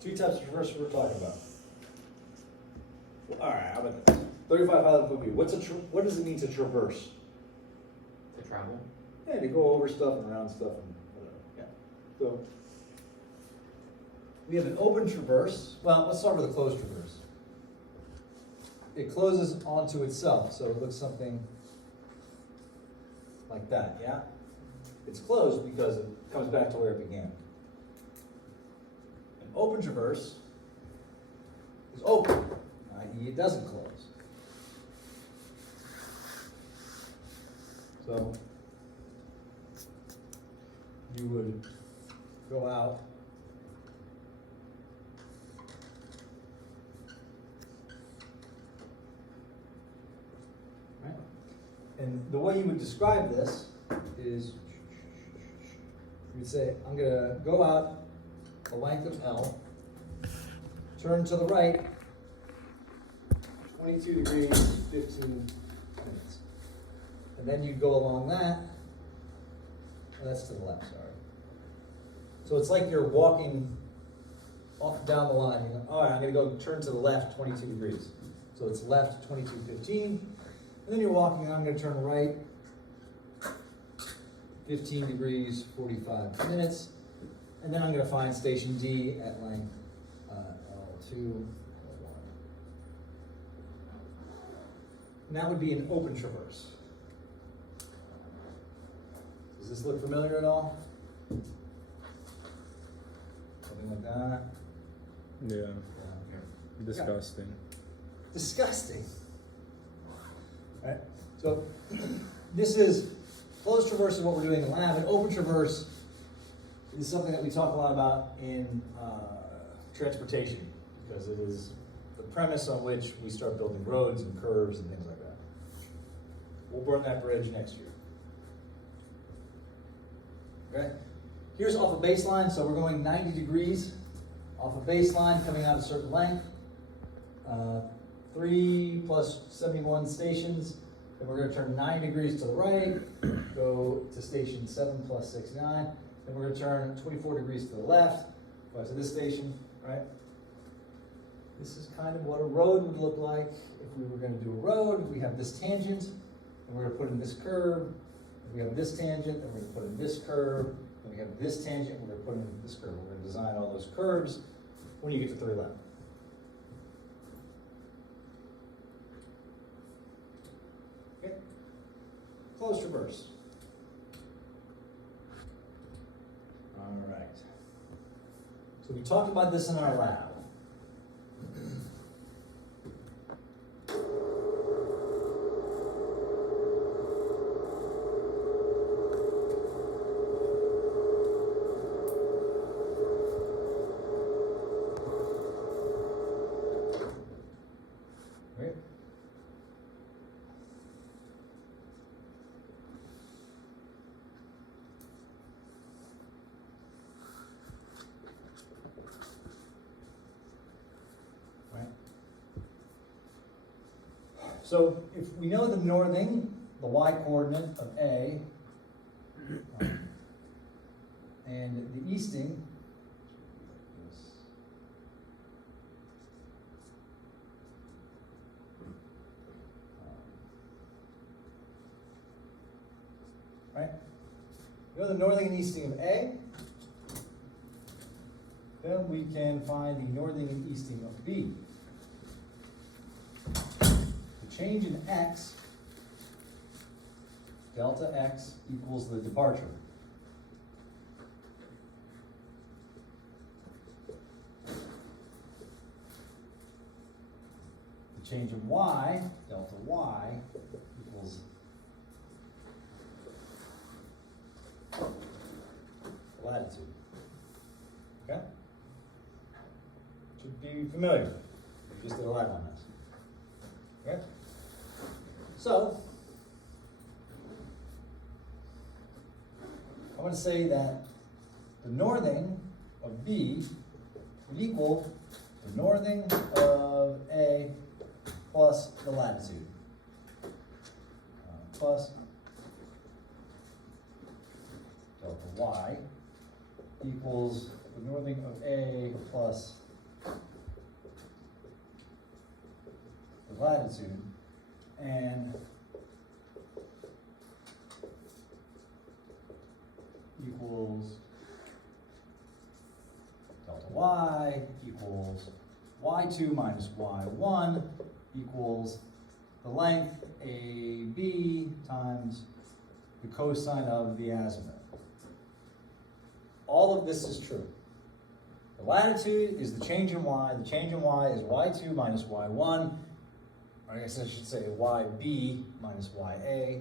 Two types of traverse we're talking about. All right, how about this? 35,000 foot view. What does it mean to traverse? To travel? Yeah, to go over stuff and around stuff and whatever. Yeah. So we have an open traverse. Well, let's start with a closed traverse. It closes onto itself, so it looks something like that, yeah? It's closed because it comes back to where it began. An open traverse is open, i.e. it doesn't close. So you would go out right? And the way you would describe this is you'd say, I'm going to go out a length of L, turn to the right 22 degrees, 15 minutes. And then you'd go along that. That's to the left, sorry. So it's like you're walking down the line. You go, all right, I'm going to go turn to the left 22 degrees. So it's left 22:15. And then you're walking, and I'm going to turn right 15 degrees, 45 minutes. And then I'm going to find station D at length L2, L1. And that would be an open traverse. Does this look familiar at all? Something like that? Yeah. Yeah. Disgusting. Disgusting. All right. So this is closed traverse is what we're doing in the lab, and open traverse is something that we talk a lot about in transportation, because it is the premise on which we start building roads and curves and things like that. We'll burn that bridge next year. Okay? Here's off a baseline, so we're going 90 degrees off a baseline, coming out a certain length. 3 plus 71 stations. Then we're going to turn 9 degrees to the right, go to station 7 plus 69. Then we're going to turn 24 degrees to the left, go to this station, right? This is kind of what a road would look like if we were going to do a road. We have this tangent, and we're going to put in this curve. We have this tangent, and we're going to put in this curve. And we have this tangent, and we're going to put in this curve. We're going to design all those curves when you get to 3 left. Okay. Closed traverse. All right. So we talked about this in our lab. Right? So if we know the northing, the y-coordinate of A, and the easting, right? We know the northing and easting of A, then we can find the northing and easting of B. Change in x, delta x equals the departure. The change in y, delta y, equals latitude. Okay? Should be familiar. We just did a lab on this. Okay? So, I want to say that the northing of B would equal the northing of A plus the latitude. Plus delta y equals the northing of A plus the latitude, and equals delta y equals y2 minus y1 equals the length AB times the cosine of the azimuth. All of this is true. The latitude is the change in y. The change in y is y2 minus y1. I guess I should say yb minus ya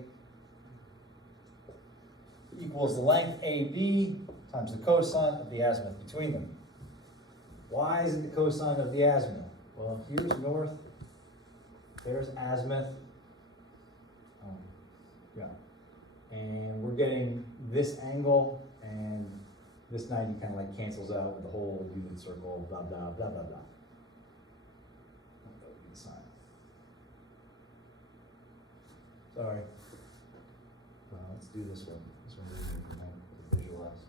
equals the length AB times the cosine of the azimuth between them. Why is it the cosine of the azimuth? Well, here's north, there's azimuth. Yeah. And we're getting this angle, and this 90 kind of like cancels out with the whole unit circle, blah, blah, blah, blah, blah. That would be the sign. Sorry. Let's do this one. This one's easier for me to visualize.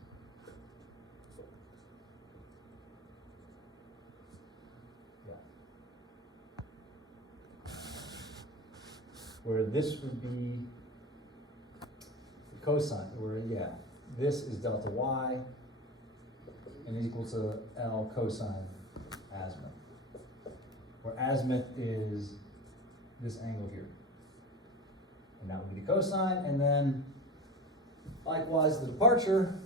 Yeah. Where this would be the cosine, where, yeah, this is delta y, and is equal to L cosine azimuth. Where azimuth is this angle here. And that would be the cosine, and then likewise the departure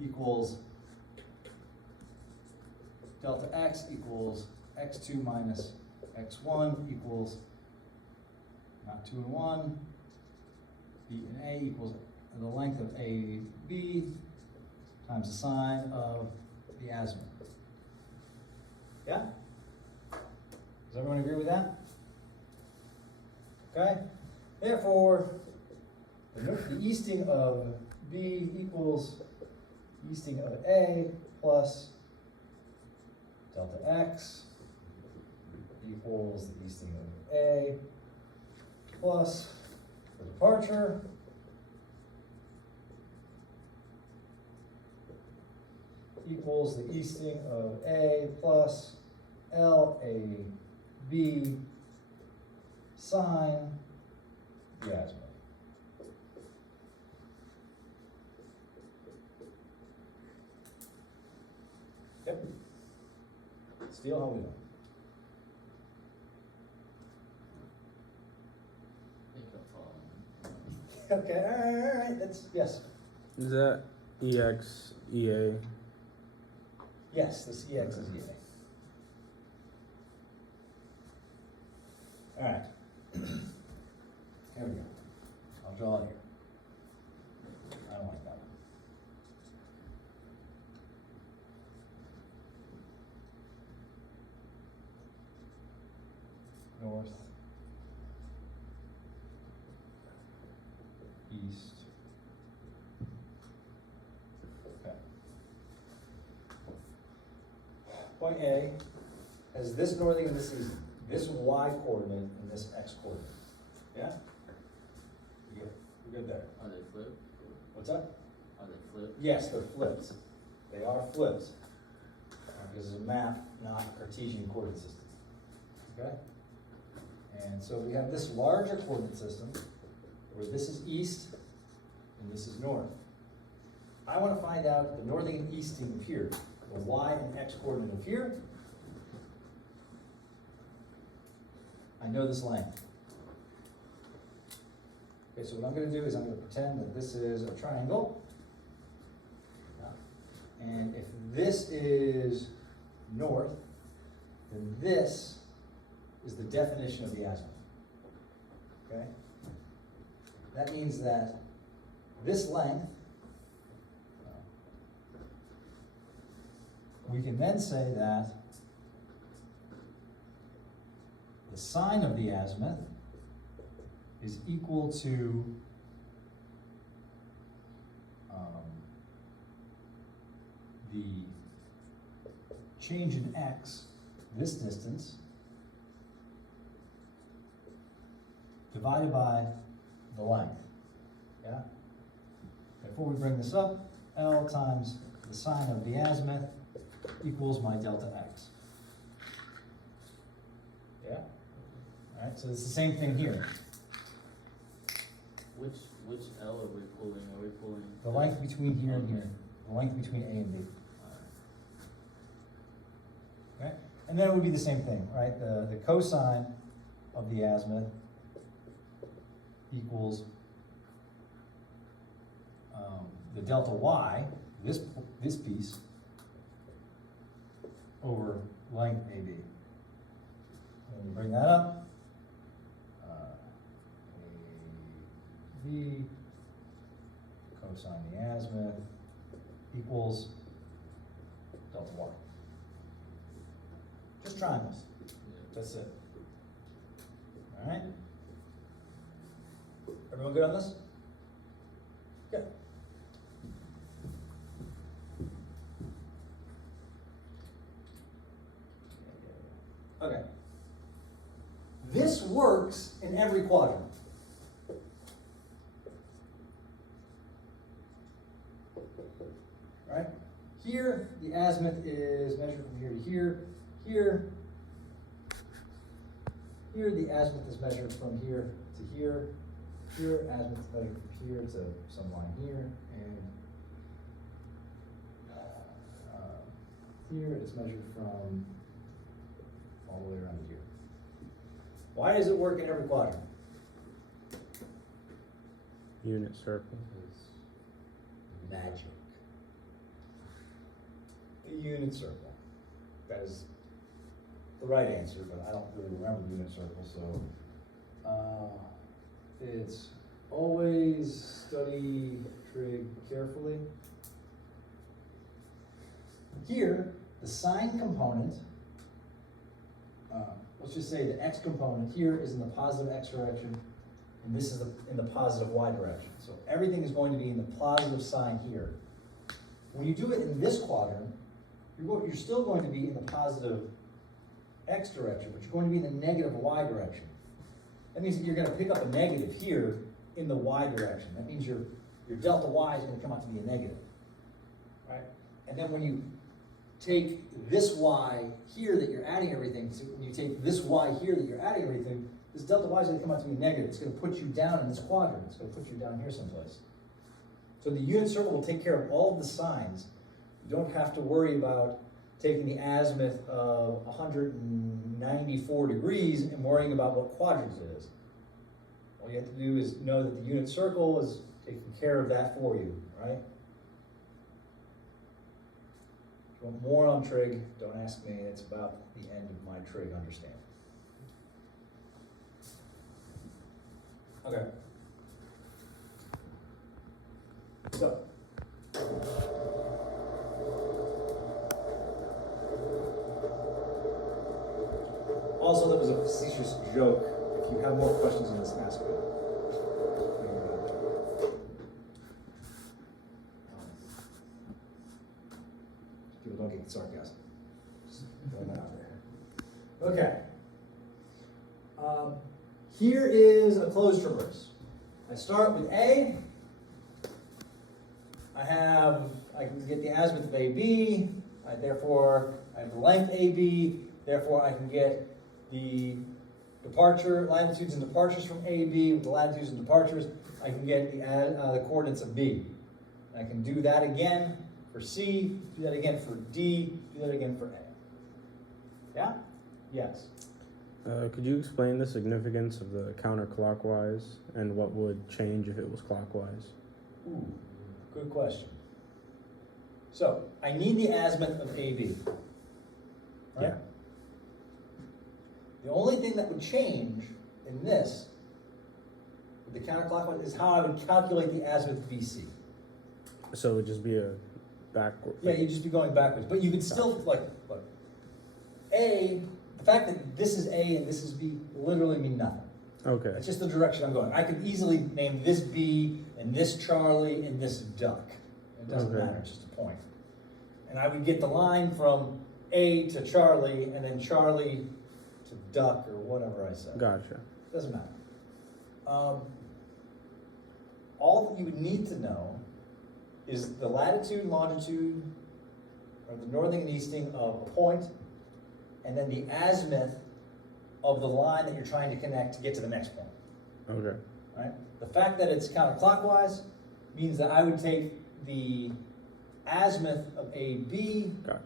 equals delta x equals x2 minus x1 equals not 2 and 1, b and a equals the length of AB times the sine of the azimuth. Yeah? Does everyone agree with that? Okay? Therefore, the easting of B equals easting of A plus delta x equals the easting of A plus the departure equals the easting of A plus LAB sine the azimuth. Yep. Steele, how we doing? Okay, all right, that's, yes. Is that EX, EA? Yes, this EX is EA. All right. Here we go. I'll draw it here. I don't like that one. North, east. Okay. Point A has this northing and this easting, this y coordinate and this x coordinate. Yeah? We're good. We're good there. Are they flipped? What's that? Are they flipped? Yes, they're flipped. They are flipped. This is a map, not a Cartesian coordinate system. Okay? And so we have this larger coordinate system where this is east and this is north. I want to find out the northing and easting of here, the y and x coordinate of here. I know this length. Okay, so what I'm going to do is I'm going to pretend that this is a triangle. And if this is north, then this is the definition of the azimuth. Okay? That means that this length, we can then say that the sine of the azimuth is equal to the change in x, this distance, divided by the length. Yeah? Before we bring this up, L times the sine of the azimuth equals my delta x. Alright, so it's the same thing here. Which L are we pulling? Are we pulling? The length between here and here, the length between A and B. Okay? And then it would be the same thing, right? The cosine of the azimuth equals the delta y, this piece, over length AB. And we bring that up. AB cosine the azimuth equals delta y. Just triangles. That's it. All right. Everyone good on this? Good. Okay. This works in every quadrant. Right? Here, the azimuth is measured from here to here. Here, the azimuth is measured from here to here. Here, azimuth is measured from here to some line here, and here it's measured from all the way around here. Why does it work in every quadrant? Unit circle. Magic. The unit circle. That is the right answer, but I don't really remember the unit circle, so it's always study trig carefully. Here, the sine component, let's just say the x component here is in the positive x direction, and this is in the positive y direction. So everything is going to be in the positive sign here. When you do it in this quadrant, you're still going to be in the positive x direction, but you're going to be in the negative y direction. That means that you're going to pick up a negative here in the y direction. That means your delta y is going to come out to be a negative, right? And then when you take this y here that you're adding everything, so when you take this y here that you're adding everything, this delta y is going to come out to be negative. It's going to put you down in this quadrant. It's going to put you down here someplace. So the unit circle will take care of all of the signs. You don't have to worry about taking the azimuth of 194 degrees and worrying about what quadrant it is. All you have to do is know that the unit circle is taking care of that for you, right? If you want more on trig, don't ask me. It's about the end of my trig understanding. Okay. So. Also, that was a facetious joke. If you have more questions on this, ask me. People don't get sarcasm. Just throwing that out there. Okay. Here is a closed traverse. I start with A. I can get the azimuth of AB. Therefore, I have the length AB. Therefore, I can get the latitudes and departures from AB with the latitudes and departures. I can get the coordinates of B. And I can do that again for C, do that again for D, do that again for A. Yeah? Yes. Could you explain the significance of the counterclockwise and what would change if it was clockwise? Ooh, good question. So, I need the azimuth of AB. Right? Yeah. The only thing that would change in this, with the counterclockwise, is how I would calculate the azimuth of BC. So it would just be a backward. Yeah, you'd just be going backwards. But you could still, like, A, the fact that this is A and this is B literally mean nothing. Okay. It's just the direction I'm going. I could easily name this B and this Charlie and this Duck. It doesn't Okay. matter, it's just a point. And I would get the line from A to Charlie and then Charlie to Duck or whatever I said. Gotcha. Doesn't matter. All that you would need to know is the latitude and longitude, or the northing and easting of a point, and then the azimuth of the line that you're trying to connect to get to the next point, Okay. right? The fact that it's counterclockwise means that I would take the azimuth of AB Gotcha.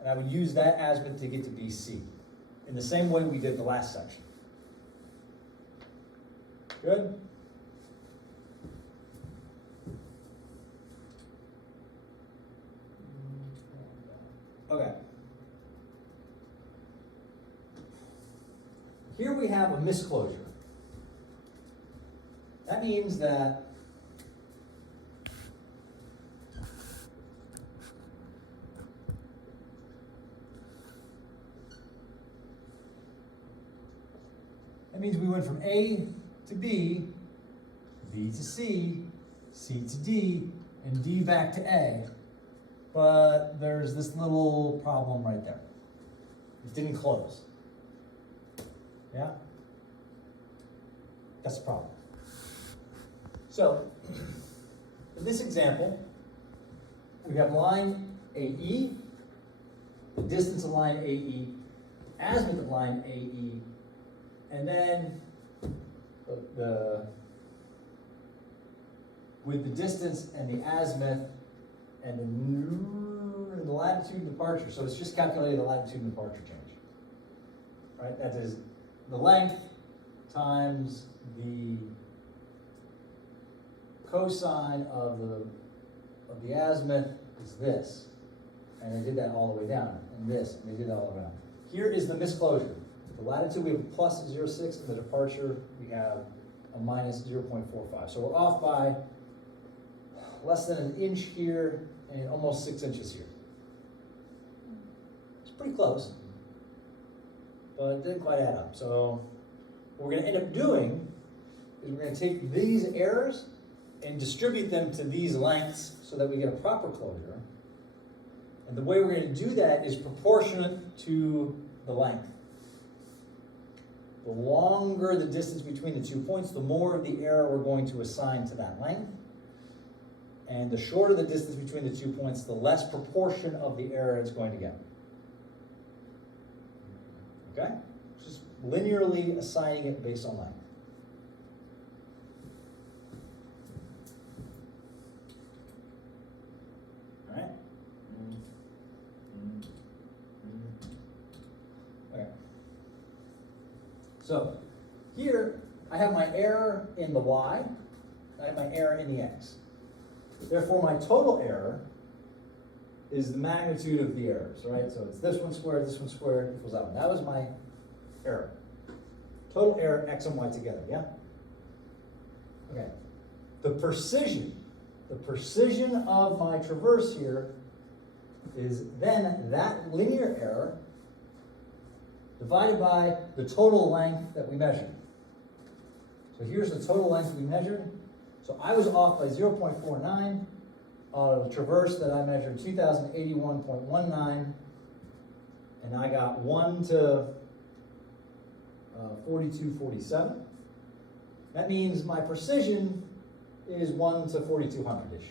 and I would use that azimuth to get to BC in the same way we did the last section. Good? Okay. Here we have a misclosure. That means that we went from A to B, B to C, C to D, and D back to A. But there's this little problem right there. It didn't close. Yeah? That's the problem. So, in this example, we have line AE, the distance of line AE, azimuth of line AE, and then with the distance and the azimuth and the latitude and departure. So it's just calculating the latitude and departure change. Right? That is the length times the cosine of the azimuth is this. And they did that all the way down. And this, and they did that all the way down. Here is the misclosure. The latitude we have a plus 0.06, and the departure we have a minus 0.45. So we're off by less than an inch here and almost 6 inches here. It's pretty close, but it didn't quite add up. So what we're going to end up doing is we're going to take these errors and distribute them to these lengths so that we get a proper closure. And the way we're going to do that is proportionate to the length. The longer the distance between the 2 points, the more of the error we're going to assign to that length. And the shorter the distance between the 2 points, the less proportion of the error it's going to get. Okay? Just linearly assigning it based on length. All right? Okay. So here I have my error in the y, I have my error in the x. Therefore, my total error is the magnitude of the errors, right? So it's this one squared equals that one. That was my error. Total error, x and y together, yeah? Okay. The precision of my traverse here is then that linear error divided by the total length that we measured. So here's the total length we measured. So I was off by 0.49 on a traverse that I measured 2081.19, and I got 1 to 4247. That means my precision is 1 to 4200-ish.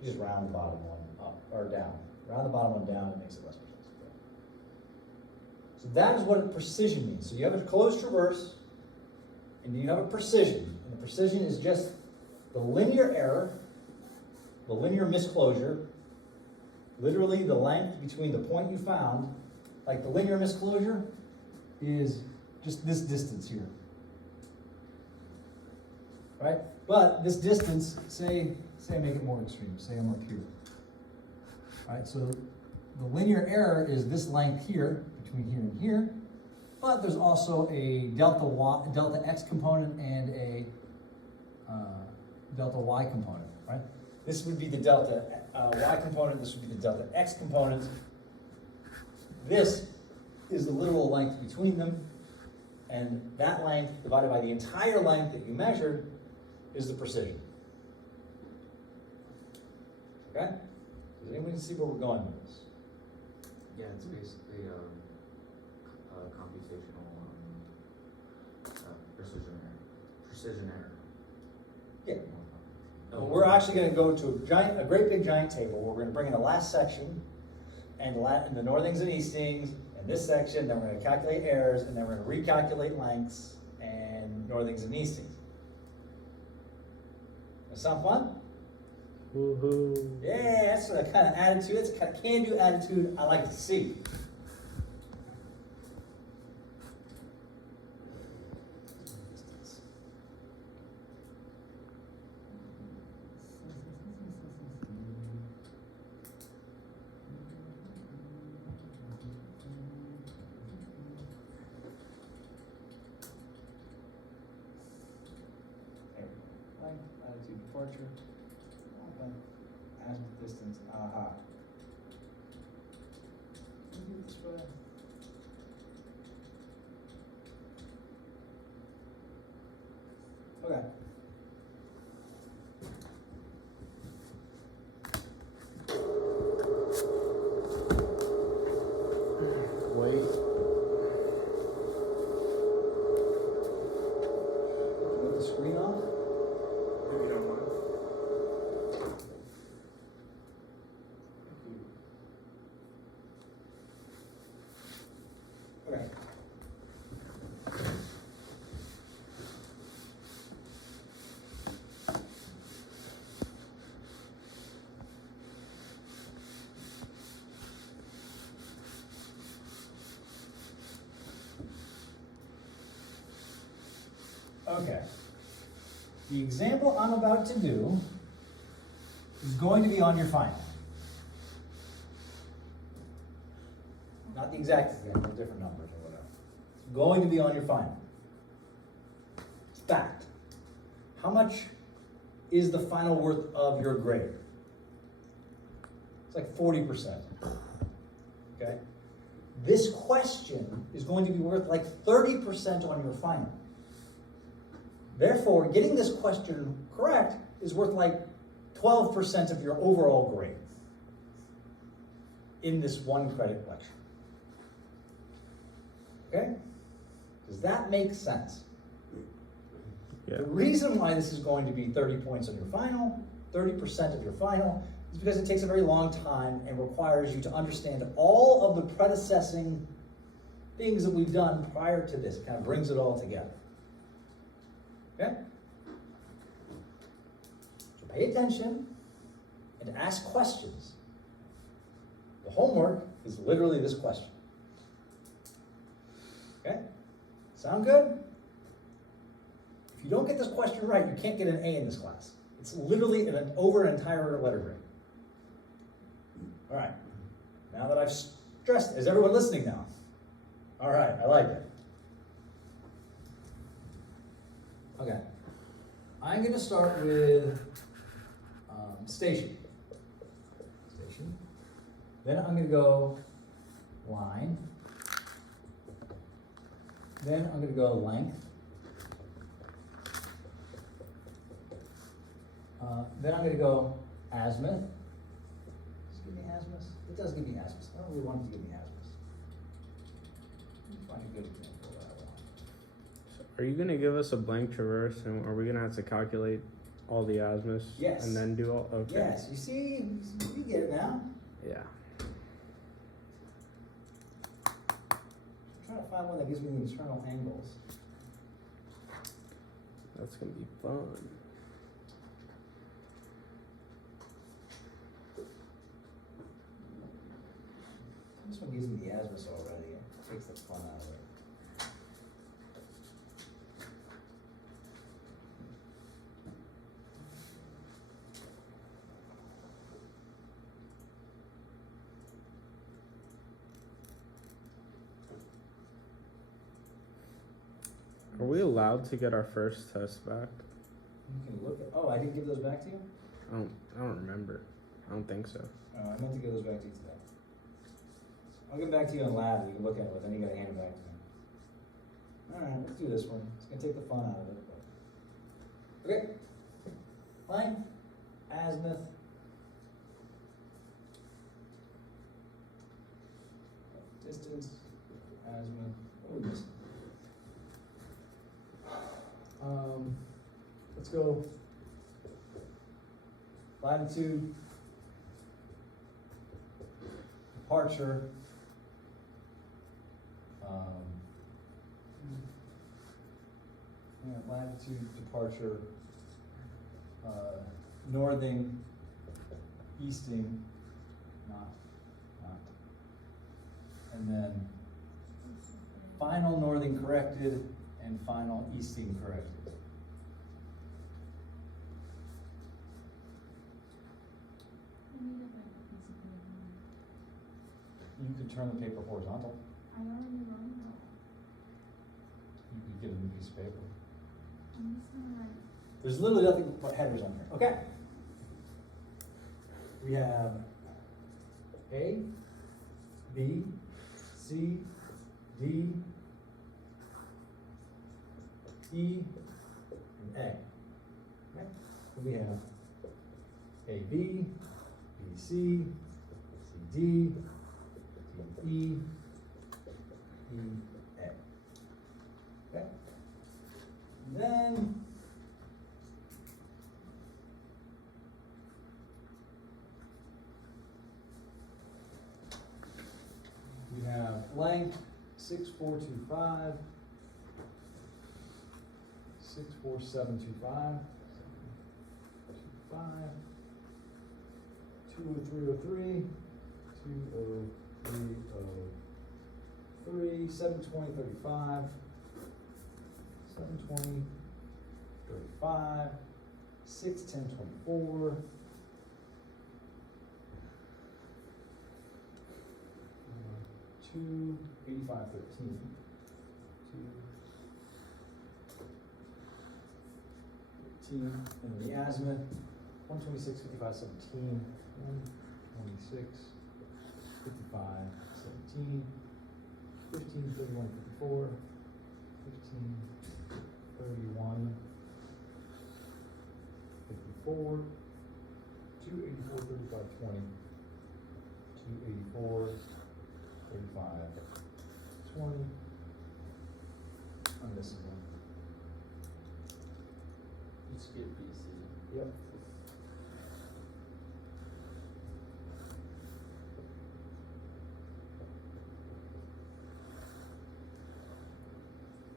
You just round the bottom one up or down. Round the bottom one down, it makes it less precise. So that is what precision means. So you have a closed traverse, and you have a precision. And the precision is just the linear error, the linear misclosure, literally the length between the point you found, like the linear misclosure is just this distance here. Right? But this distance, say make it more extreme, say I'm up here. All right, so the linear error is this length here, between here and here, but there's also a delta x component and a delta y component, right? This would be the delta y component, this would be the delta x component. This is the literal length between them, and that length divided by the entire length that you measured is the precision. Okay? Does anyone see where we're going with this? Yeah, it's basically computational precision error. Yeah. Well, we're actually going to go to a great big giant table where we're going to bring in the last section, and the northings and eastings, and this section, then we're gonna calculate errors, and then we're gonna recalculate lengths and northings and eastings. That sound fun? Woohoo. Yeah, that's the kind of attitude, that's the kind of can-do attitude I like to see. Length, latitude, departure, azimuth, distance, aha. Can you do it this way? Okay. Wait. Move the screen off. If you don't mind. Okay. Okay. The example I'm about to do is going to be on your final. Not the exact example, different numbers or whatever. It's going to be on your final. Fact. How much is the final worth of your grade? It's like 40%. Okay? This question is going to be worth like 30% on your final. Therefore, getting this question correct is worth like 12% of your overall grade in this one credit lecture. Okay? Does that make sense? Yeah. The reason why this is going to be 30 points on your final, 30% of your final, is because it takes a very long time and requires you to understand all of the predecessing things that we've done prior to this. It kind of brings it all together. Okay? So pay attention and ask questions. The homework is literally this question. Okay? Sound good? If you don't get this question right, you can't get an A in this class. It's literally over an entire letter grade. All right. Now that I've stressed, is everyone listening now? All right, I like it. Okay. I'm going to start with station. Station. Then I'm going to go line. Then I'm going to go length. Then I'm going to go azimuth. Does it give me azimuth? It does give me azimuth. I don't really want it to give me azimuth. Find a good example that I want. Are you gonna give us a blank traverse, and are we gonna have to calculate all the azimuths? Yes. And then do all? Okay. Yes, you see, you get it now. Yeah. I'm trying to find one that gives me the internal angles. That's gonna be fun. This one gives me the azimuth already. It takes the fun out of it. Are we allowed to get our first test back? You can look at. Oh, I didn't give those back to you? I don't remember. I don't think so. I meant to give those back to you today. I'll get back to you in lab. You can look at it, but then you gotta hand it back to me. All right, let's do this one. It's gonna take the fun out of it. But... Okay. Length, azimuth. Distance, azimuth. What are we missing? Let's go latitude, departure. Yeah, latitude, departure, northing, easting, not, and then final northing corrected and final easting corrected. You could turn the paper horizontal. I already wrote that. You could get a new piece of paper. I'm just gonna write. There's literally nothing but headers on here. Okay. We have A, B, C, D, E, and A. Okay. And we have A, B, B, C, C, D, D, E, E, A. Okay. And then we have length 6425, 64725, 20303, 20303, 72035, 72035, 61024. 28513. 215, and the azimuth 126 55 17, 126 55 17, 15 31 54, 15 31 54, 284 35 20, 284 35 20. I'm missing one. You skip BC. Yep.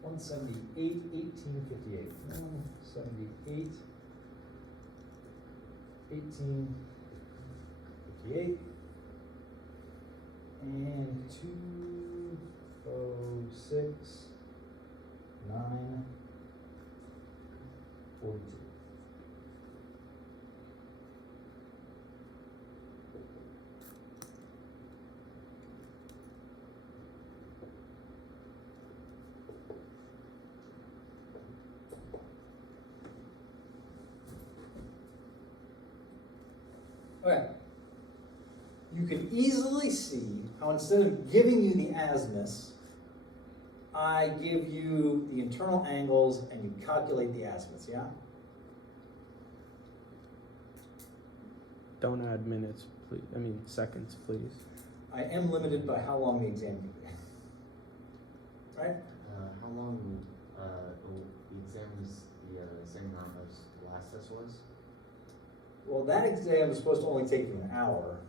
One 1858. 178 1858. And 206 9 42. Okay. You can easily see how instead of giving you the azimuths, I give you the internal angles and you calculate the azimuths, yeah? Don't add minutes, please. I mean seconds, please. I am limited by how long the exam can be. Right? How long the exam was the same amount as the last test was? Well, that exam is supposed to only take you an hour.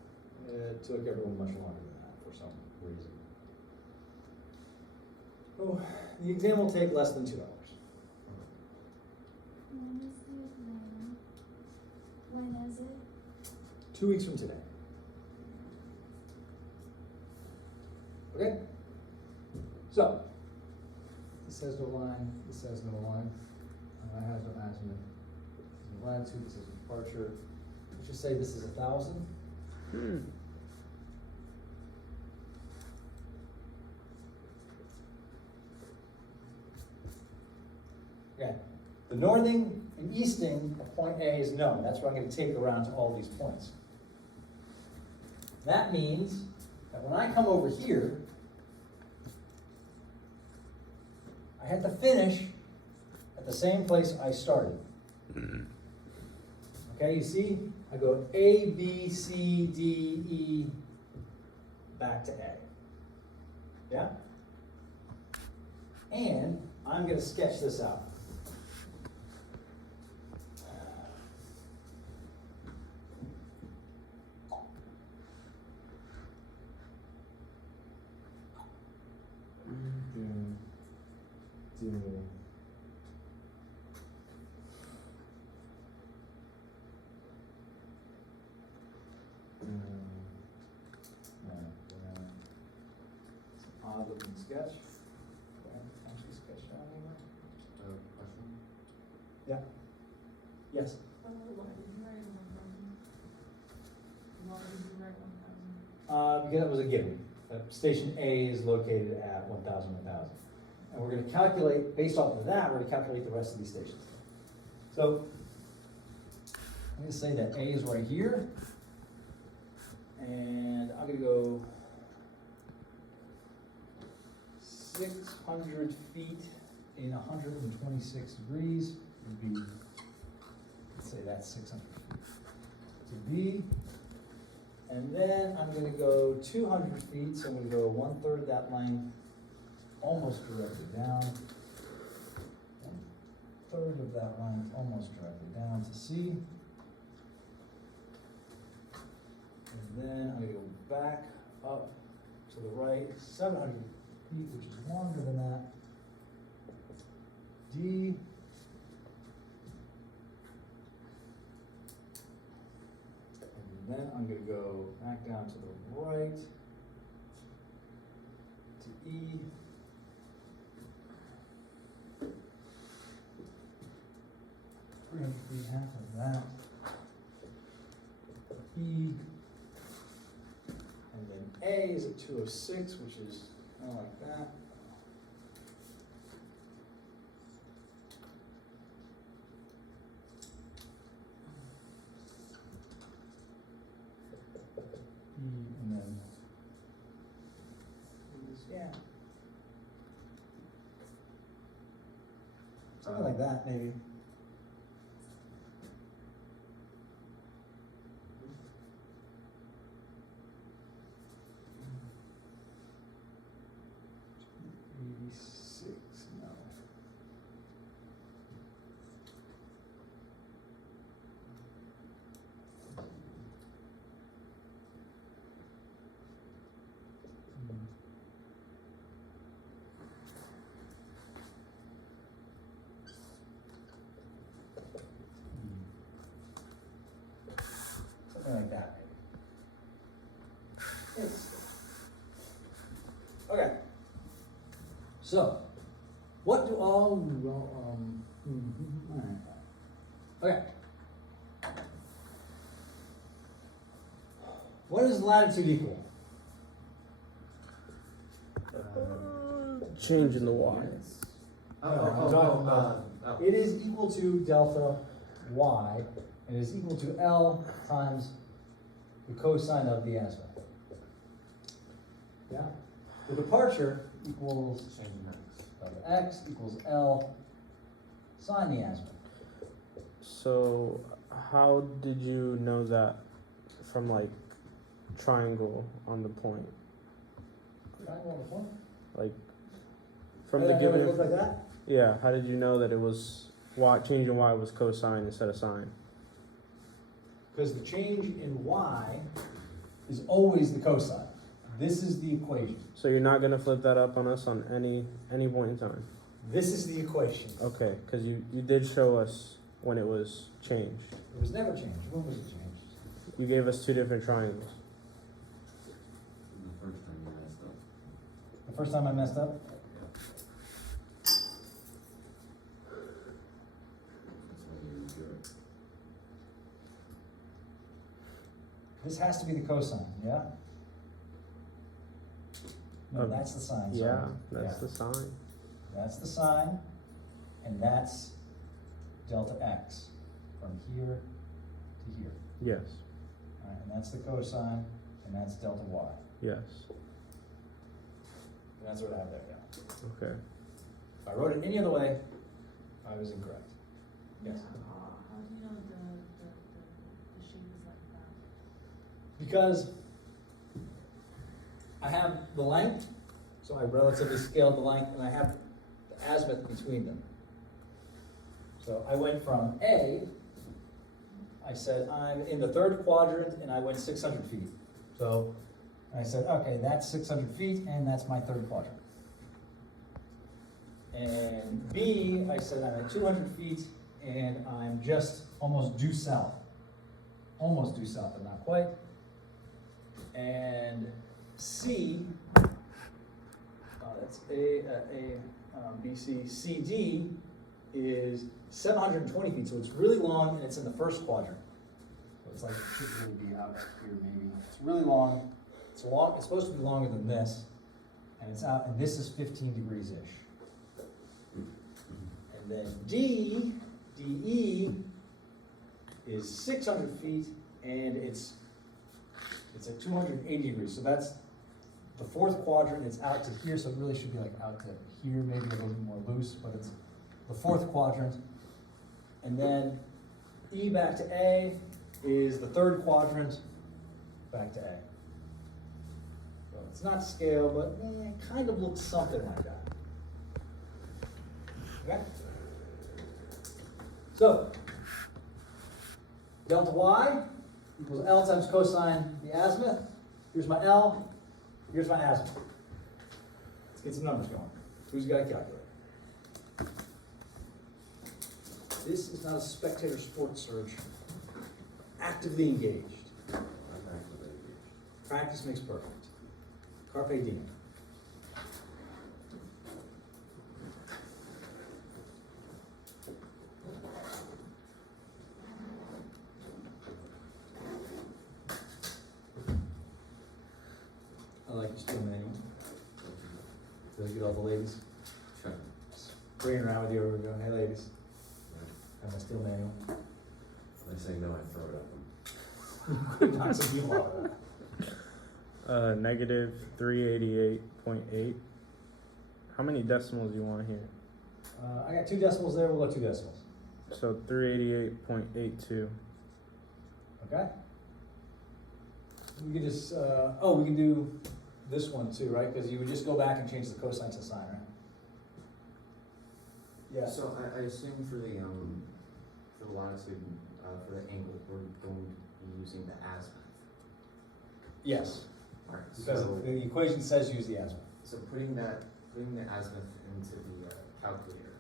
It took everyone much longer than that for some reason. Oh, the exam will take less than 2 hours. When is the exam? When is it? 2 weeks from today. Okay? So, this has no line, this has no line, that has no azimuth. This is latitude, this is departure. Let's just say this is 1,000. Okay. The northing and easting of point A is known. That's what I'm going to take around to all these points. That means that when I come over here, I have to finish at the same place I started. Okay, you see? I go A, B, C, D, E, back to A. Yeah? And I'm going to sketch this out. do. It's an odd looking sketch. Actually sketched out anywhere. Question? Yeah. Yes. Why did you write 1,000? Why did you write 1,000? Because that was a given. Station A is located at 1,000, 1,000. And we're gonna calculate, based off of that, we're gonna calculate the rest of these stations. So, I'm gonna say that A is right here. And I'm gonna go 600 feet in 126 degrees would be, let's say that's 600 feet to B. And then I'm gonna go 200 feet, so I'm gonna go 1/3 of that length, almost directly down. 1/3 of that length, almost directly down to C. And then I'm gonna go back up to the right, 700 feet, which is longer than that. D. And then I'm gonna go back down to the right to E. Feet, half of that. E. And then A is at 206, which is kind of like that. And then yeah, something like that maybe. No. Something like that, maybe. Yes. Okay. So, what do all, okay. What is latitude equal? Change in the Y. It is equal to delta y, and it is equal to L times the cosine of the azimuth. Yeah? The departure equals delta x equals L sine the azimuth. So, how did you know that from like triangle on the point? Triangle on the point? Like from Did the I ever given. look like that? Yeah. How did you know that it was y? Change in y was cosine instead of sine? Because the change in y is always the cosine. This is the equation. So you're not gonna flip that up on us on any point in time. This is the equation. Okay, because you did show us when it was changed. It was never changed. When was it changed? You gave us two different triangles. The first time you messed up. The first time I messed up? That's how you do it. This has to be the cosine, yeah? No, Okay. that's the sine. Yeah, sorry. that's Yeah. the sine. That's the sine, and that's delta x from here to here. Yes. All right, and that's the cosine, and that's delta y. Yes. And that's what I have there, yeah. Okay. If I wrote it any other way, I was incorrect. Yes? How do you know the shape is like that? Because I have the length, so I relatively scaled the length, and I have the azimuth between them. So I went from A, I said I'm in the third quadrant, and I went 600 feet. So I said, okay, that's 600 feet, and that's my third quadrant. And B, I said I'm at 200 feet and I'm just almost due south. Almost due south, but not quite. And C, that's B, C. CD is 720 feet, so it's really long and it's in the first quadrant. So it's like, it should really be out here maybe. It's really long. It's long, it's supposed to be longer than this. And it's out, and this is 15 degrees-ish. And then DE is 600 feet and it's at 280 degrees. So that's the fourth quadrant, it's out to here, so it really should be like out to here, maybe a little bit more loose, but it's the fourth quadrant. And then E back to A is the third quadrant, back to A. So it's not scale, but it kind of looks something like that. Okay? So, delta Y equals L times cosine the azimuth. Here's my L, here's my azimuth. Let's get some numbers going. Who's got a calculator? This is not a spectator sports search. Actively engaged. Practice makes perfect. Carpe diem. I like your steel manual. Did I get all the ladies? Sure. Bring it around with you over and go, hey ladies, have my steel manual. When I say no, I throw it at them. Knock some people out of that. Negative 388.8. How many decimals you want here? I got 2 decimals there, we'll go 2 decimals. So 388.82. Okay? We can just, we can do this one too, right? Because you would just go back and change the cosine to sine, right? Yeah. So I assume for the latitude, for the angle, we're going to be using the azimuth. Yes, Alright, because so, the equation says use the azimuth. so putting the azimuth into the calculator,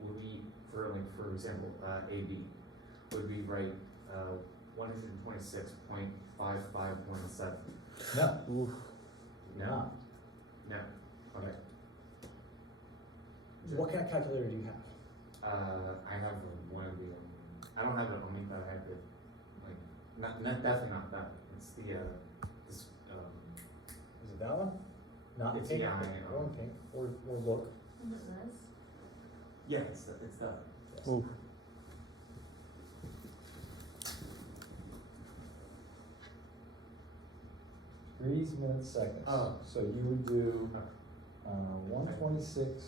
would we, for example, AB, would we write 126.5517? No. Oof. No? No, okay. What kind of calculator do you have? I have one of the, I don't have it on me, but I have it, like, definitely not that. It's the, this, Is it that one? Not It's pink? the I, Or pink, or book. What is this? yeah, it's that. Yes. Oof. Degrees, minutes, seconds. Oh. So you would do 126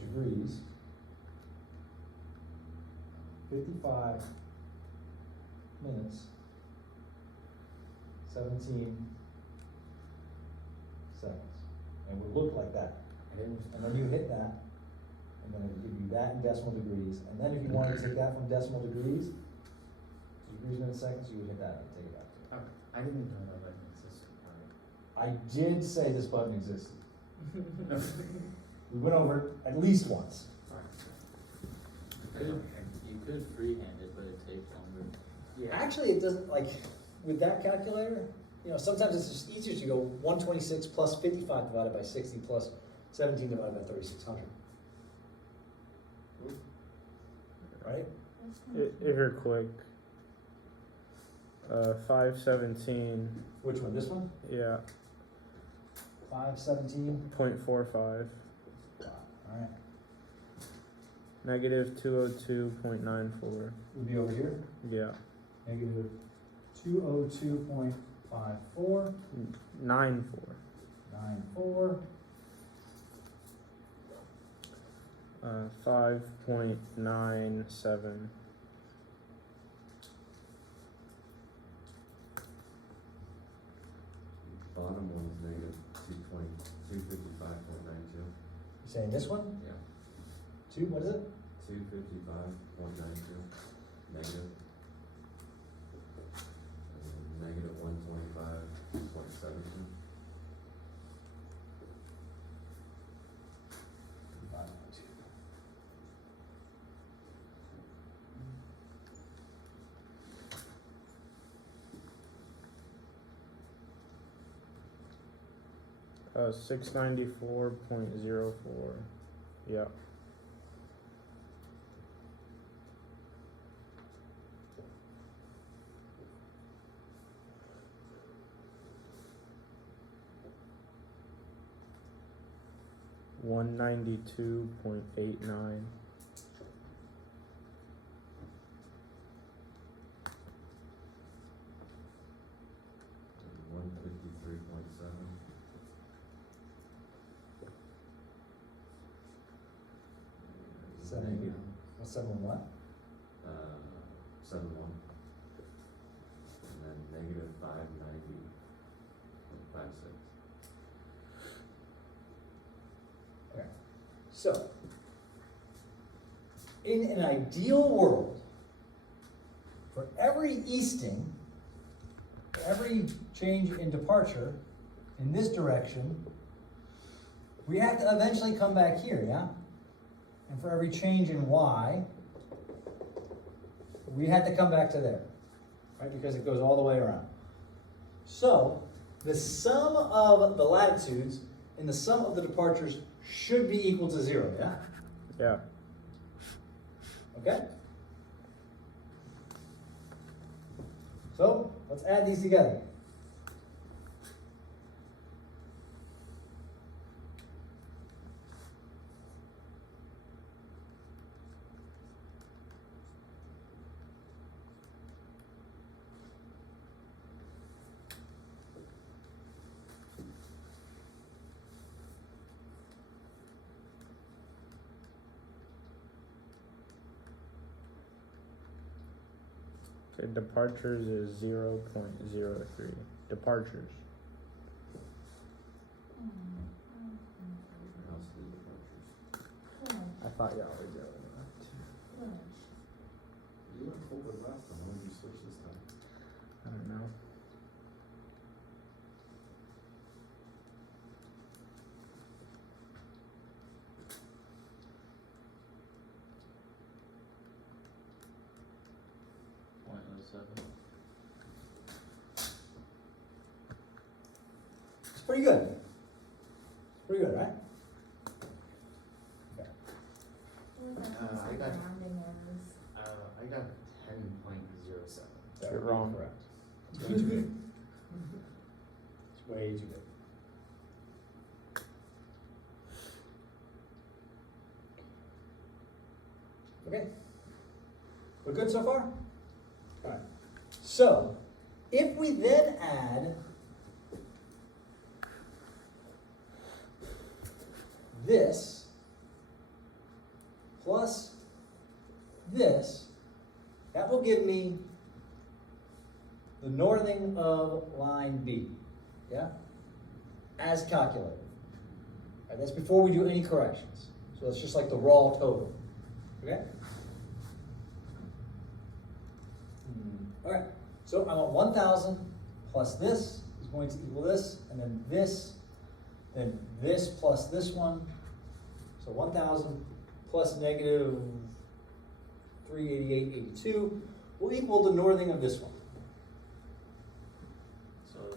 degrees, 55 minutes, 17 seconds. And it would look like that. And then you hit that, and then it would give you that in decimal degrees. And then if you wanted to take that from decimal degrees, degrees, minutes, seconds, you would hit that and take it back. Okay, I didn't know that button existed. I did say this button existed. We went over it at least once. You could freehand it, but it takes longer. Yeah. Actually, it doesn't, like, with that calculator, you know, sometimes it's just easier to go 126 plus 55 divided by 60 plus 17 divided by 3600. Right? That's If you're quick. 517. Which one? This one? Yeah. 517. 0.45. Alright. Negative 202.94. Would be over here. Yeah. Negative 202.54. 94. 94. 5.97. Bottom one is negative 255.92. You saying this one? Yeah. 2, what is it? 255.92. Negative. And then negative 125.72. 694.04. Yeah. $192.89. 153.7. 7, what's 7 what? 7.1. And then negative 590.56. Okay. So, in an ideal world, for every easting, for every change in departure in this direction, we have to eventually come back here, yeah? And for every change in y, we have to come back to there, right? Because it goes all the way around. So, the sum of the latitudes and the sum of the departures should be equal to 0, yeah? Yeah. Okay? So, let's add these together. Okay, departures is 0.03. Departures. Else the departures. I thought y'all were doing that. You went forward last time. Why did you switch this time? I don't know. It's pretty good. It's pretty good, right? Okay. I got- rounding errors. I got 10.07. That You're would be wrong. correct. It's way too big. It's way too big. Okay. We're good so far? Alright. So, if we then add this plus this, that will give me the northing of line B, yeah? As calculated. And that's before we do any corrections. So it's just like the raw total, okay? Okay, so I want 1,000 plus this is going to equal this, and then this plus this one. So 1,000 plus negative 388.82 will equal the northing of this one. So is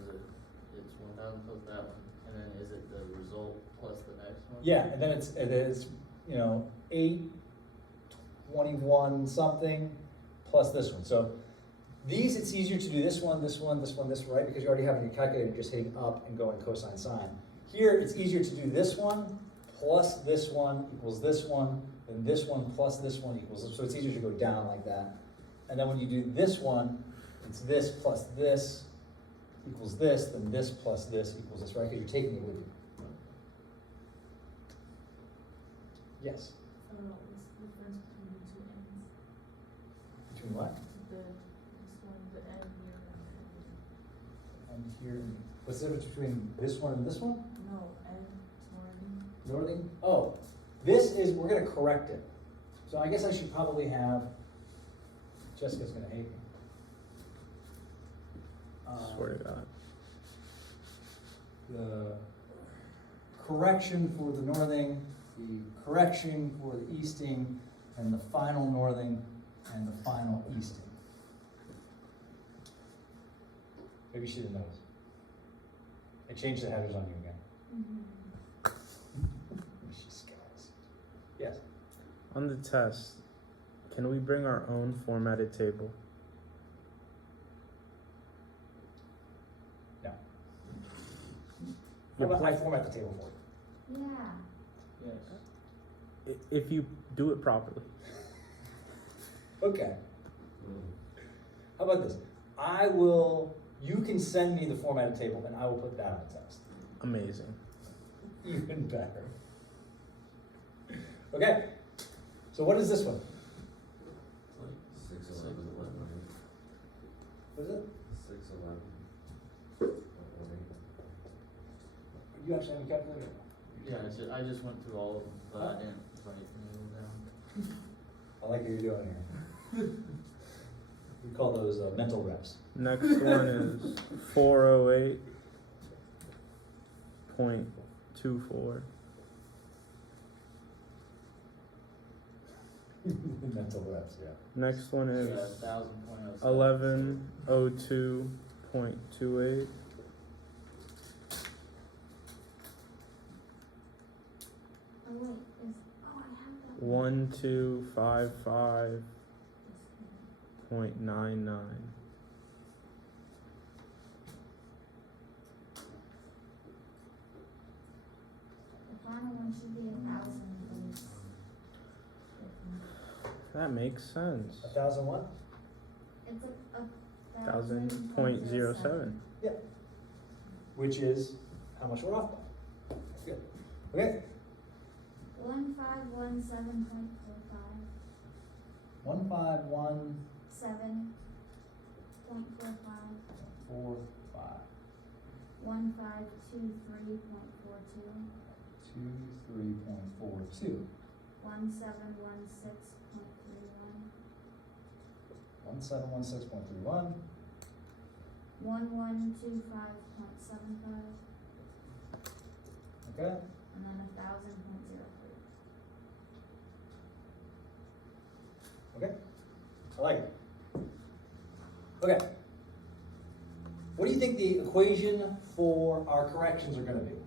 it's 1,000 plus that one, and then is it the result plus the next one? Yeah, and then it is, 821 something plus this one. So these, it's easier to do this one, this one, this one, this one, right? Because you already have in your calculator just hitting up and going cosine sine. Here, it's easier to do this one plus this one equals this one, then this one plus this one equals this. So it's easier to go down like that. And then when you do this one, it's this plus this equals this, then this plus this equals this, right? Because you're taking it with you. Yes? What's the difference between the two ends? Between what? This one, the end here, And here, what's the difference between this one and this one? no, end, northern. Northing? Oh, this is, we're gonna correct it. So I guess I should probably have, Jessica's gonna hate me. Swear to God. The correction for the northing, the correction for the easting, and the final northing, and the final easting. Maybe she didn't notice. I changed the headers on you again. Mhm. Yes. On the test, can we bring our own formatted table? No. How Your about I pla- format the table for you? Yeah. Yes. If you do it properly. Okay. Mm. How about this? You can send me the formatted table and I will put that on the test. Amazing. Even better. Okay. So what is this one? It's like 611, What is it? 611. You actually have a calculator? Yeah, I just went through all of them, but I didn't write any of them down. I like what you're doing here. We call those mental reps. Next one is 408.24. Mental reps, yeah. Next one is 1,000.07. 1102.28. Oh wait, I have that. 1255.99. The final one should be 1,000, but it's different. That makes sense. 1,000 what? It's a 1,000.07. Which is how much we're off by. That's good. Okay. 1517.45. 15145. 7.45. 1523.42. 23.42. 1716.31. 1716.31. 1125.75. Okay. And then 1,000.03. Okay. I like it. Okay. What do you think the equation for our corrections are going to be? The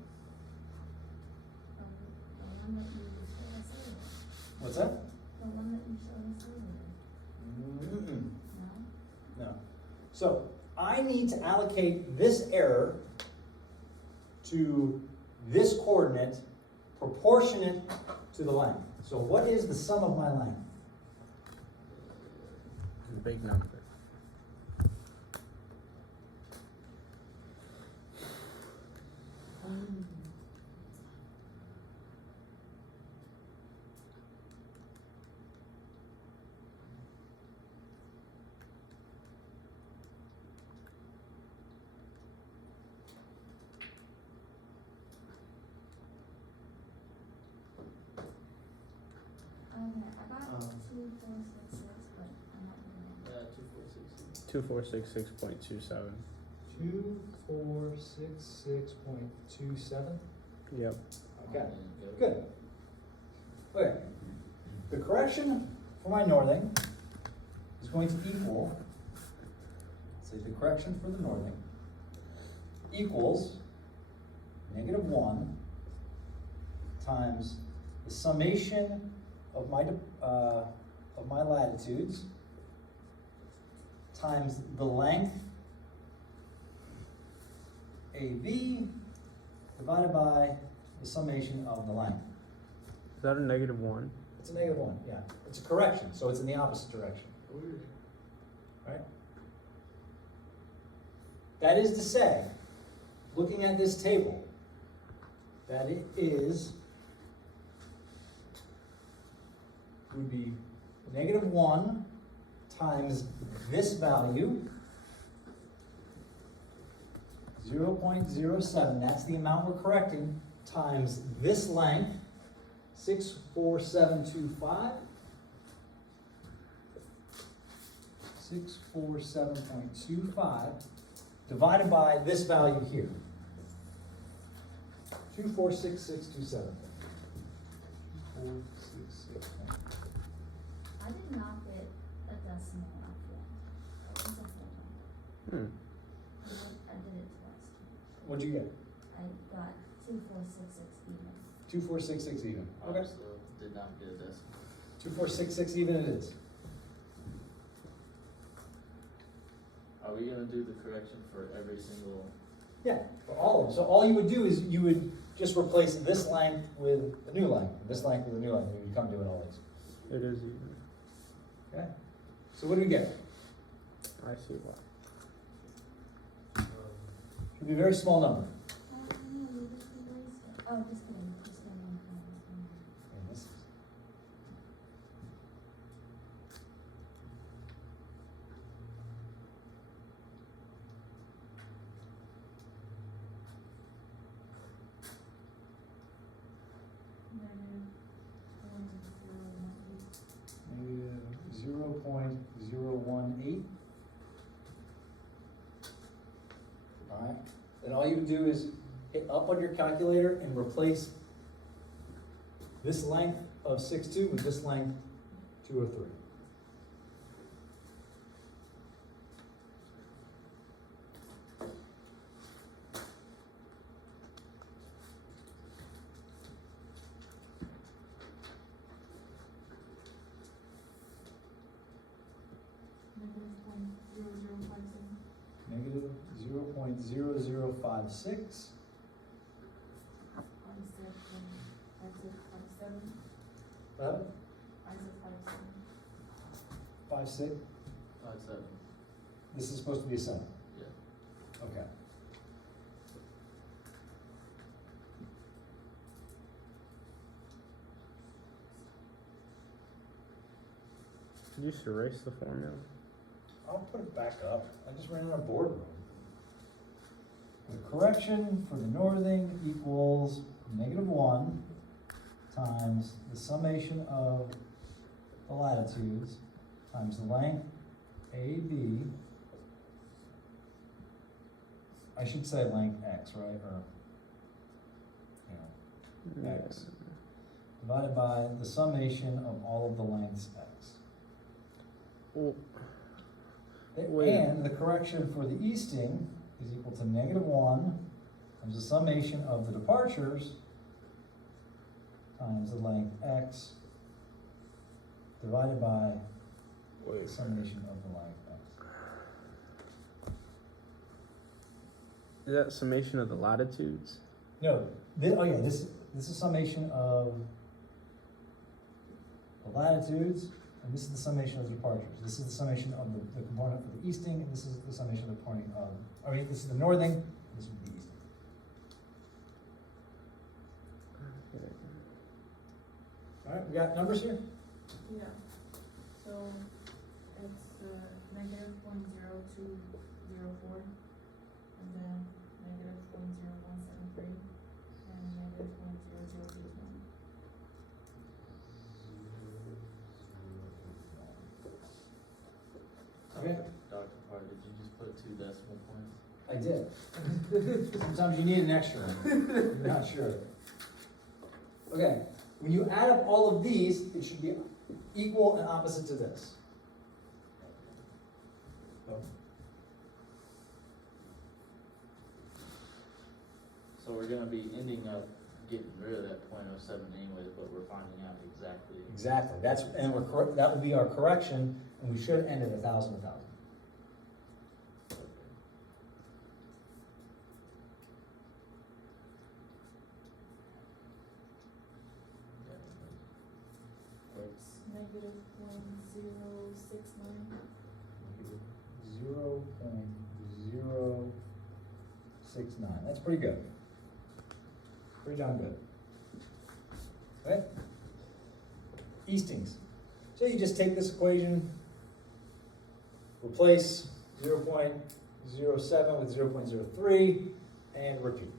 one that you showed us earlier. What's that? The one that you showed us earlier. Mm-mm. No? No. So I need to allocate this error to this coordinate proportionate to the length. So what is the sum of my length? Big number. Okay, I got Um, 2466, but I'm not doing 2466. 2466.27. 2466.27. Yep. Okay. Good. Okay. The correction for my northing is going to equal, say the correction for the northing equals -1 times the summation of my latitudes times the length AB divided by the summation of the length. Is that a -1? It's a -1, yeah. It's a correction, so it's in the opposite direction. Right? That is to say, looking at this table, that it would be -1 times this value, 0.07, that's the amount we're correcting, times this length, 64725. 647.25 divided by this value here. 246627. 2466. I did not get a decimal up yet. It's a full one. Hmm. I did it twice. What'd you get? I got 2466 even. 2466 even. Okay. So did not get a decimal. 2466 even it is. Are we gonna do the correction for every single? Yeah, for all of them. So all you would do is you would just replace this length with a new length, this length with a new length, and you come doing all these. It is even. Okay? So what do we get? I see why. Should be a very small number. No, you just erased it. Oh, just kidding, just kidding. And this is- -0.018. Alright, then all you would do is hit up on your calculator and replace this length of 6.2 with this length 203. Negative 0.0056. What? 5.6. 5.7. This is supposed to be a 7. Yeah. Okay. Did you just erase the formula? I'll put it back up. I just ran in our boardroom. The correction for the northing equals -1 times the summation of the latitudes times the length AB. I should say length X, right? Or, you know, X. Divided by the summation of all of the lengths X. Well, wait. And the correction for the easting is equal to -1 times the summation of the departures times the length X divided by the summation of the length X. Is that summation of the latitudes? No, this is summation of the latitudes, and this is the summation of the departures. This is the summation of the component for the easting, and this is the summation of the component of, this is the northing, and this would be the easting. Okay. All right, we got numbers here? Yeah, so it's -.0204, and then -.0173, and -.0081. Okay. Dr. Parr, did you just put 2 decimal points? I did. Sometimes you need an extra one. I'm not sure. Okay, when you add up all of these, it should be equal and opposite to this. So we're gonna be ending up getting rid of that .07 anyways, but we're finding out exactly. Exactly. That will be our correction, and we should end at 1,000. It's -.069. 0.069. That's pretty good. Pretty darn good. Okay? Eastings. So you just take this equation, replace 0.07 with 0.03, and repeat.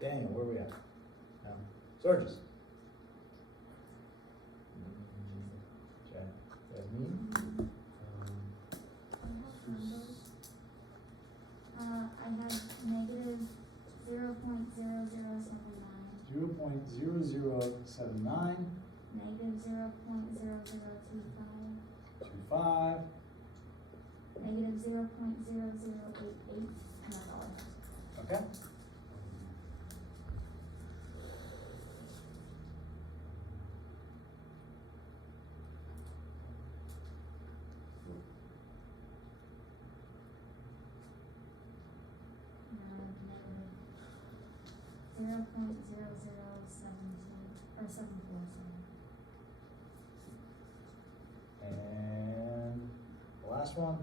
Daniel, where are we at? Surges. Check. 0.0079, negative 0.0025, 25, negative 0.0088, and that's all I have. okay? Negative 0.0072, or 74, sorry. And the last one.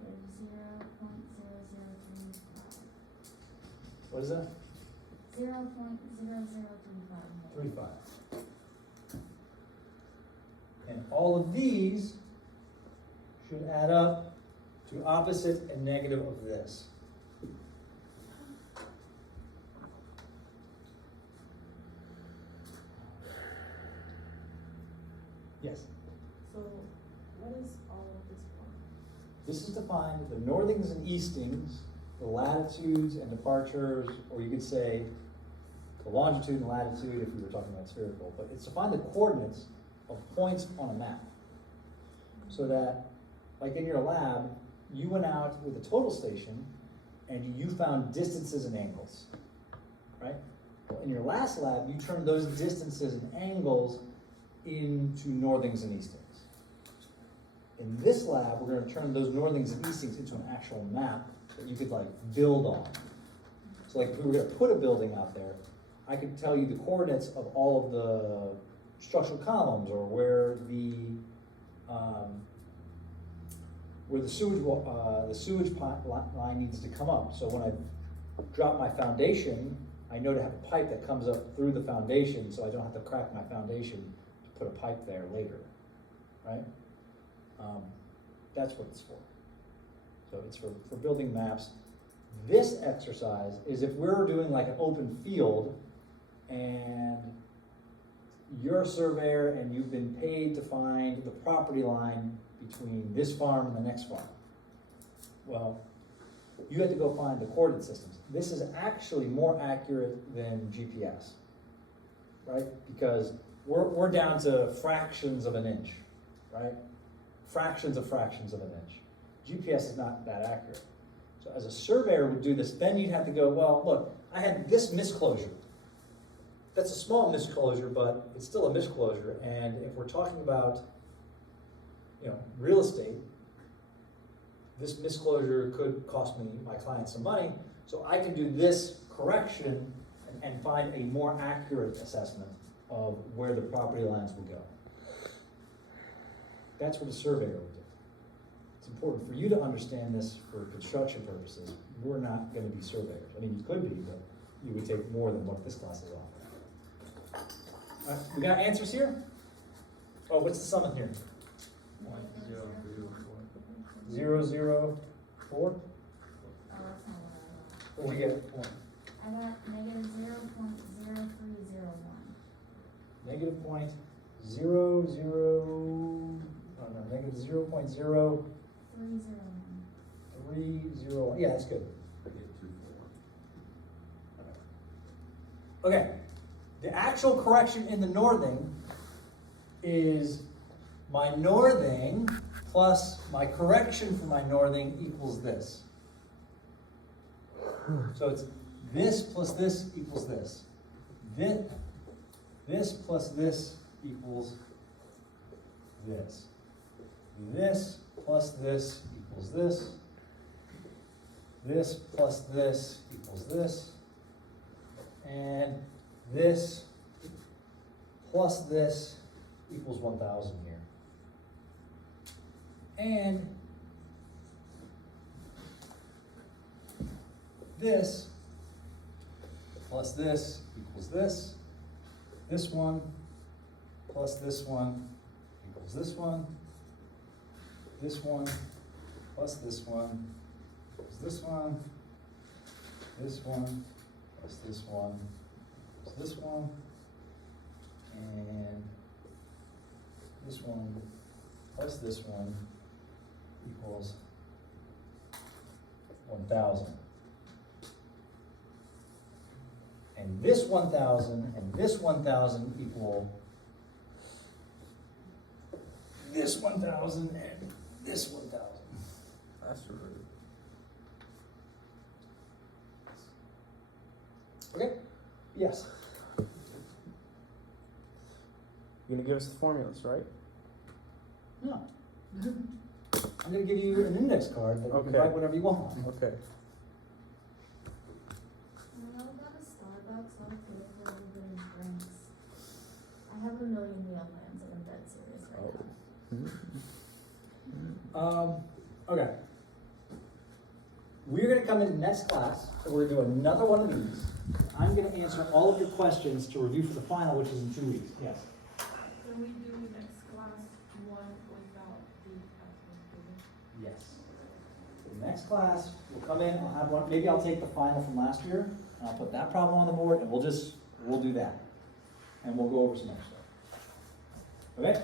Negative 0.0035. What is that? 0.0035. 35. And all of these should add up to opposite and negative of this. Yes, So what is all of this for? this is to find the northings and eastings, the latitudes and departures, or you could say the longitude and latitude if we were talking about spherical, but it's to find the coordinates of points on a map. So that, like in your lab, you went out with a total station and you found distances and angles, right? Well, in your last lab, you turned those distances and angles into northings and eastings. In this lab, we're gonna turn those northings and eastings into an actual map that you could like build on. So like if we were gonna put a building out there, I could tell you the coordinates of all of the structural columns or where the sewage line needs to come up. So when I drop my foundation, I know to have a pipe that comes up through the foundation, so I don't have to crack my foundation to put a pipe there later, right? That's what it's for. So it's for building maps. This exercise is if we're doing like an open field and you're a surveyor and you've been paid to find the property line between this farm and the next farm. Well, you have to go find the coordinate systems. This is actually more accurate than GPS, right? Because we're down to fractions of an inch, right? Fractions of an inch. GPS is not that accurate. So as a surveyor would do this, then you'd have to go, well, look, I had this misclosure. That's a small misclosure, but it's still a misclosure. And if we're talking about, real estate, this misclosure could cost me, my client, some money. So I can do this correction and find a more accurate assessment of where the property lines will go. That's what a surveyor would do. It's important for you to understand this for construction purposes. We're not going to be surveyors. I mean, you could be, but you would take more than what this class is offering. All right, we got answers here? Oh, what's the sum in here? 0.004. Oh, that's not what Or we get a point. I got. I got negative 0.0301. Negative point zero zero. Oh no, negative 0.0301. 301. Yeah, that's good. I get 2 for 1. Okay. The actual correction in the northing is my northing plus my correction for my northing equals this. So it's this plus this equals this. This plus this equals this. This plus this equals this. This plus this equals this. And this plus this equals 1,000 here. And this plus this equals this. This one plus this one equals this one. This one plus this one equals this one. This one plus this one equals this one. And this one plus this one equals 1,000. And this 1,000 and this 1,000 equal this 1,000 and this 1,000. That's rude. Okay? Yes. You're gonna give us the formulas, right? No. I'm gonna give you an index card that you can Okay. write whatever you want. Okay. When I was at a Starbucks, I was looking for a little bit of drinks. I have a million meal plans and I'm dead serious right now. Okay. We're gonna come in next class, so we're gonna do another one of these. I'm gonna answer all of your questions to review for the final, which is in 2 weeks. Yes. Can we do next class one without the calculator? Yes. The next class, we'll come in, I'll have one, maybe I'll take the final from last year, and I'll put that problem on the board, and we'll do that. And we'll go over some other stuff. Okay?